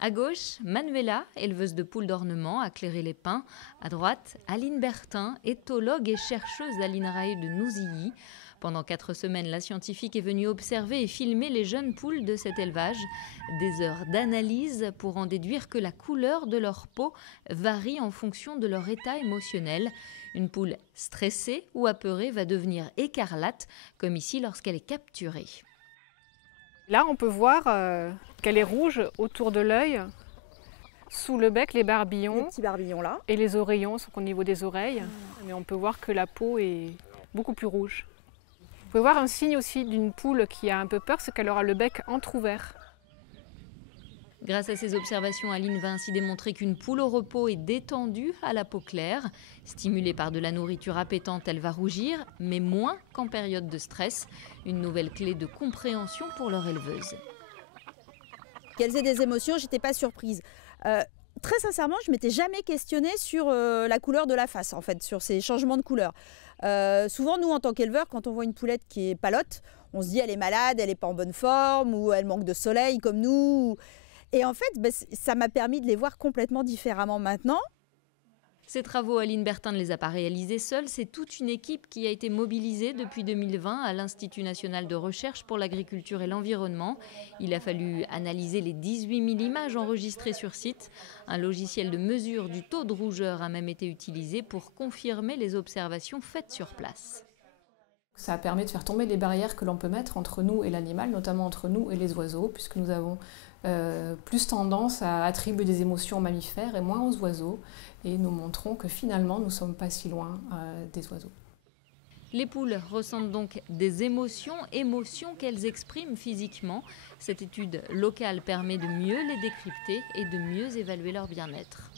À gauche, Manuela, éleveuse de poules d'ornement à Cléré-les-Pins. À droite, Aline Bertin, éthologue et chercheuse à l'INRAE de Nouzilly. Pendant 4 semaines, la scientifique est venue observer et filmer les jeunes poules de cet élevage. Des heures d'analyse pour en déduire que la couleur de leur peau varie en fonction de leur état émotionnel. Une poule stressée ou apeurée va devenir écarlate, comme ici lorsqu'elle est capturée. Là, on peut voir qu'elle est rouge autour de l'œil, sous le bec, les barbillons. Les petits barbillons là. Et les oreillons sont au niveau des oreilles. Mais on peut voir que la peau est beaucoup plus rouge. Vous pouvez voir un signe aussi d'une poule qui a un peu peur, c'est qu'elle aura le bec entrouvert. Grâce à ces observations, Aline va ainsi démontrer qu'une poule au repos est détendue à la peau claire. Stimulée par de la nourriture appétante, elle va rougir, mais moins qu'en période de stress. Une nouvelle clé de compréhension pour leur éleveuse. Qu'elles aient des émotions, j'étais pas surprise. Très sincèrement, je m'étais jamais questionnée sur la couleur de la face, en fait, sur ces changements de couleur. Souvent, nous, en tant qu'éleveurs, quand on voit une poulette qui est palote, on se dit elle est malade, elle n'est pas en bonne forme, ou elle manque de soleil comme nous. Et en fait, ça m'a permis de les voir complètement différemment maintenant. Ces travaux, Aline Bertin ne les a pas réalisés seule, c'est toute une équipe qui a été mobilisée depuis 2020 à l'Institut national de recherche pour l'agriculture et l'environnement. Il a fallu analyser les 18 000 images enregistrées sur site. Un logiciel de mesure du taux de rougeur a même été utilisé pour confirmer les observations faites sur place. Ça permet de faire tomber les barrières que l'on peut mettre entre nous et l'animal, notamment entre nous et les oiseaux, puisque nous avons plus tendance à attribuer des émotions aux mammifères et moins aux oiseaux. Et nous montrons que finalement, nous ne sommes pas si loin des oiseaux. Les poules ressentent donc des émotions qu'elles expriment physiquement. Cette étude locale permet de mieux les décrypter et de mieux évaluer leur bien-être.